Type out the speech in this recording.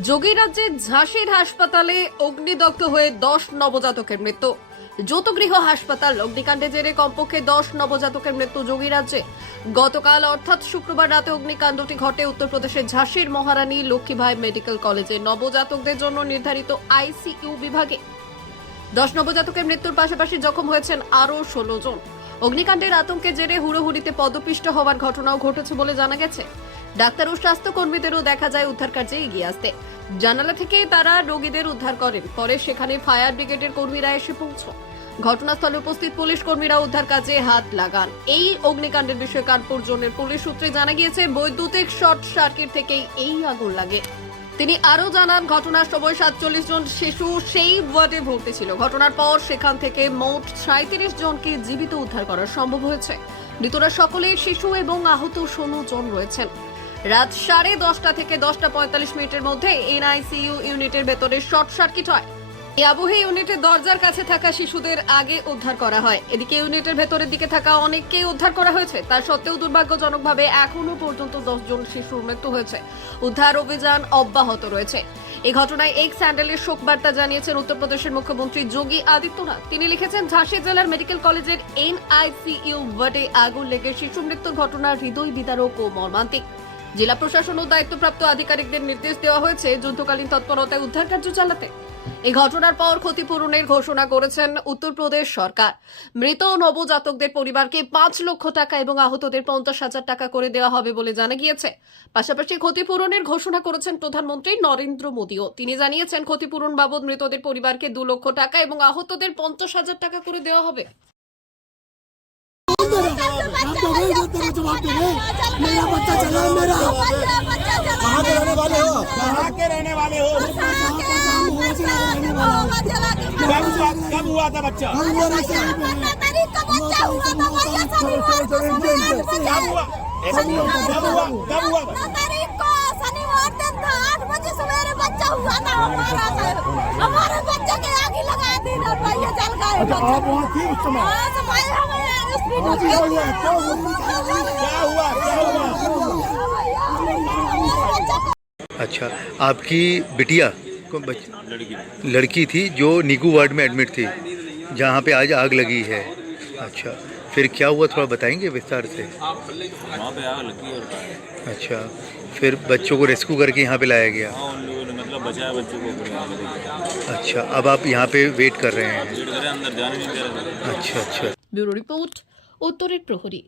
যোগীরাজ্যের ঝাঁসির হাসপাতালে অগ্নিদগ্ধ হয়ে 10 নবজাতকের মৃত্যু। যৌতুগৃহ হাসপাতাল অগ্নিকাণ্ডে জেরে কমপক্ষে 10 নবজাতকের মৃত্যু যোগীরাজ্যে। গতকাল অর্থাৎ শুক্রবার রাতে অগ্নিকাণ্ডটি ঘটে উত্তরপ্রদেশের ঝাঁসির মহারানী লক্ষ্মীবাঈ মেডিকেল কলেজে নবজাতকদের জন্য নির্ধারিত আইসিইউ বিভাগে। 10 নবজাতকের মৃত্যুর পাশাপাশি জখম হয়েছেন আরও 16 জন। অগ্নিকাণ্ডের আতঙ্কে জেরে হুড়োহুড়িতে পদপিষ্ট হওয়ার ঘটনাও ঘটেছে বলে জানা গেছে। ডাক্তার ও স্বাস্থ্যকর্মীদেরও দেখা যায় উদ্ধার কার্যে এগিয়ে আসতে। জানালা থেকে তারা রোগীদের উদ্ধার করেন। পরে সেখানে ফায়ার ব্রিগেডের কর্মীরা এসে পৌঁছান। ঘটনাস্থলে উপস্থিত পুলিশ কর্মীরা উদ্ধার কাজে হাত লাগান। এই অগ্নিকাণ্ডের বিষয়ে কানপুর জোনের পুলিশ সূত্রে জানা গিয়েছে, বৈদ্যুতিক শর্ট সার্কিট থেকেই এই আগুন লাগে। তিনি আরও জানান, ঘটনার সময় 47 জন শিশু সেই ওয়ার্ডে ভর্তি ছিল। ঘটনার পর সেখান থেকে মোট 37 জনকে জীবিত উদ্ধার করা সম্ভব হয়েছে। মৃতরা সকলেই শিশু এবং আহত 16 জন রয়েছেন। রাত 10:30 থেকে 10:45 মধ্যে এনআইসিইউ ইউনিটের ভেতরে শর্ট সার্কিট হয়। এই আবহে ইউনিটের দরজার কাছে থাকা শিশুদের আগে উদ্ধার করা হয়। এদিকে ইউনিটের ভেতরের দিকে থাকা অনেককেই উদ্ধার করা হয়েছে। তা সত্ত্বেও দুর্ভাগ্যজনকভাবে এখনো পর্যন্ত 10 জন শিশুর মৃত্যু হয়েছে। উদ্ধার অভিযান অব্যাহত রয়েছে। এই ঘটনায় এক্স হ্যান্ডেলে শোক বার্তা জানিয়েছেন উত্তরপ্রদেশের মুখ্যমন্ত্রী যোগী আদিত্যনাথ। তিনি লিখেছেন, ঝাঁসি জেলার মেডিকেল কলেজের এনআইসিইউ ওয়ার্ডে আগুন লেগে শিশু মৃত্যুর ঘটনা হৃদয় বিদারক ও মর্মান্তিক। জেলা প্রশাসন ও দায়িত্বপ্রাপ্ত আধিকারিকদের নির্দেশ দেওয়া হয়েছে যুদ্ধকালীন তৎপরতায় উদ্ধার কার্য চালাতে। এই ঘটনার পর ক্ষতিপূরণের ঘোষণা করেছেন উত্তরপ্রদেশ সরকার। মৃত নবজাতকদের পরিবারকে 5 লক্ষ টাকা এবং আহতদের 50,000 টাকা করে দেওয়া হবে বলে জানা গিয়েছে। পাশাপাশি ক্ষতিপূরণের ঘোষণা করেছেন প্রধানমন্ত্রী নরেন্দ্র মোদীও। তিনি জানিয়েছেন, ক্ষতিপূরণ বাবদ মৃতদের পরিবারকে 2 লক্ষ টাকা এবং আহতদের 50,000 টাকা করে দেওয়া হবে। मेरा बच्चा चला मेरा कहाँ के रहने वाले हो? कहाँ के रहने वाले हो? कब हुआ था बच्चा? क्या हुआ? कब हुआ? शनिवार दिन था 8 बजे सवेरे बच्चा हुआ था हमारे बच्चे के आग ही लगा दी ना भैया चल गए। आप वहाँ थी उस समय? क्या हुआ? अच्छा, आपकी बिटिया लड़की थी जो नीकू वार्ड में एडमिट थी, जहाँ पे आज आग लगी है। अच्छा, फिर क्या हुआ, थोड़ा बताएंगे विस्तार से? वहाँ पे आग लगी और अच्छा, फिर बच्चों को रेस्क्यू करके यहाँ पे लाया गया। हाँ, उन लोगों ने मतलब बचाया बच्चों को। अच्छा, अब आप यहाँ पे वेट कर रहे हैं? वेट करें, अंदर जाने नहीं दे रहे। अच्छा अच्छा। ब्यूरो रिपोर्ट, उत्तरेर प्रहरी।